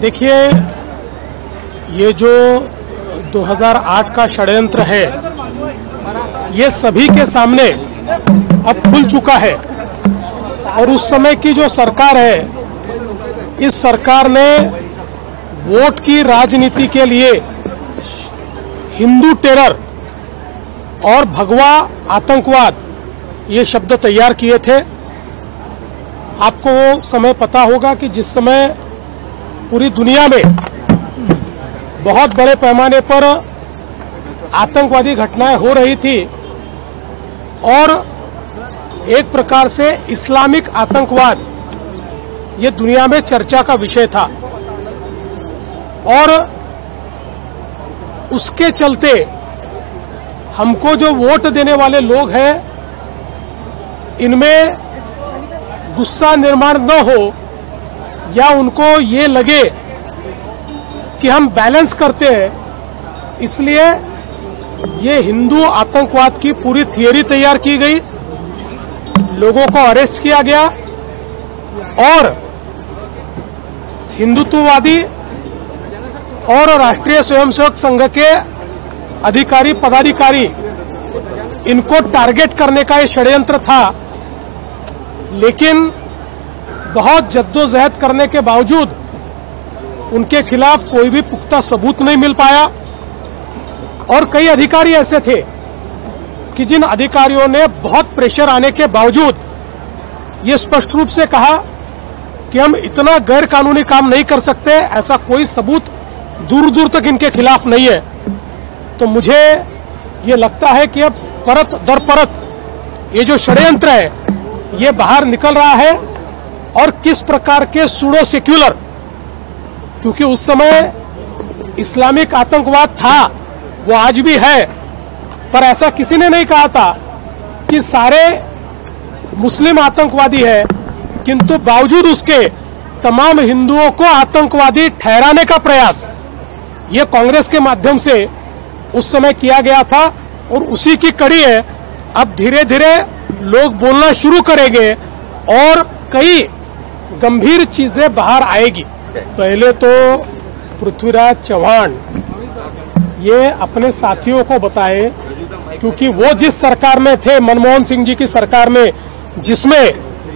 देखिए, ये जो 2008 का षड्यंत्र है, ये सभी के सामने अब खुल चुका है। और उस समय की जो सरकार है, इस सरकार ने वोट की राजनीति के लिए हिंदू टेरर और भगवा आतंकवाद ये शब्द तैयार किए थे। आपको वो समय पता होगा कि जिस समय पूरी दुनिया में बहुत बड़े पैमाने पर आतंकवादी घटनाएं हो रही थी और एक प्रकार से इस्लामिक आतंकवाद ये दुनिया में चर्चा का विषय था। और उसके चलते हमको जो वोट देने वाले लोग हैं, इनमें गुस्सा निर्माण न हो या उनको ये लगे कि हम बैलेंस करते हैं, इसलिए ये हिंदू आतंकवाद की पूरी थियरी तैयार की गई, लोगों को अरेस्ट किया गया और हिंदुत्ववादी और राष्ट्रीय स्वयंसेवक संघ के अधिकारी पदाधिकारी, इनको टारगेट करने का ये षड्यंत्र था। लेकिन बहुत जद्दोजहद करने के बावजूद उनके खिलाफ कोई भी पुख्ता सबूत नहीं मिल पाया। और कई अधिकारी ऐसे थे कि जिन अधिकारियों ने बहुत प्रेशर आने के बावजूद ये स्पष्ट रूप से कहा कि हम इतना गैर कानूनी काम नहीं कर सकते, ऐसा कोई सबूत दूर दूर तक इनके खिलाफ नहीं है। तो मुझे ये लगता है कि अब परत दर परत ये जो षड्यंत्र है ये बाहर निकल रहा है। और किस प्रकार के सूडो सेक्युलर, क्योंकि उस समय इस्लामिक आतंकवाद था, वो आज भी है, पर ऐसा किसी ने नहीं कहा था कि सारे मुस्लिम आतंकवादी है, किंतु बावजूद उसके तमाम हिंदुओं को आतंकवादी ठहराने का प्रयास ये कांग्रेस के माध्यम से उस समय किया गया था। और उसी की कड़ी है, अब धीरे धीरे लोग बोलना शुरू करेंगे और कई गंभीर चीजें बाहर आएगी। पहले तो पृथ्वीराज चौहान ये अपने साथियों को बताए, क्योंकि वो जिस सरकार में थे, मनमोहन सिंह जी की सरकार में, जिसमें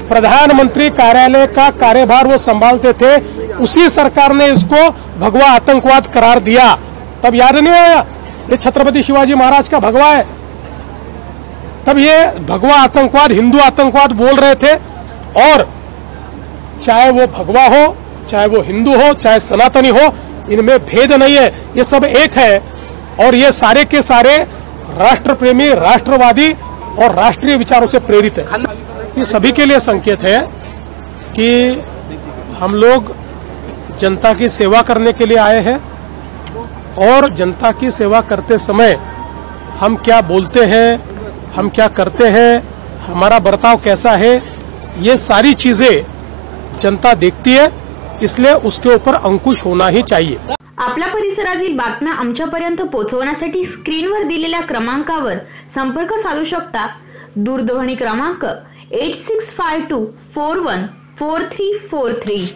प्रधानमंत्री कार्यालय का कार्यभार वो संभालते थे, उसी सरकार ने इसको भगवा आतंकवाद करार दिया। तब याद नहीं आया ये छत्रपति शिवाजी महाराज का भगवा है? तब ये भगवा आतंकवाद, हिंदू आतंकवाद बोल रहे थे। और चाहे वो भगवा हो, चाहे वो हिंदू हो, चाहे सनातनी हो, इनमें भेद नहीं है, ये सब एक है। और ये सारे के सारे राष्ट्र प्रेमी, राष्ट्रवादी और राष्ट्रीय विचारों से प्रेरित है। ये सभी के लिए संकेत है कि हम लोग जनता की सेवा करने के लिए आए हैं और जनता की सेवा करते समय हम क्या बोलते हैं, हम क्या करते हैं, हमारा बर्ताव कैसा है, ये सारी चीजें जनता देखती है, इसलिए उसके ऊपर अंकुश होना ही चाहिए। आपल्या परिसरातील बातम्या आमच्यापर्यंत पोहोचवण्यासाठी स्क्रीनवर दिलेल्या क्रमांकावर संपर्क साधू शकता। दूरध्वनी क्रमांक 8652414343।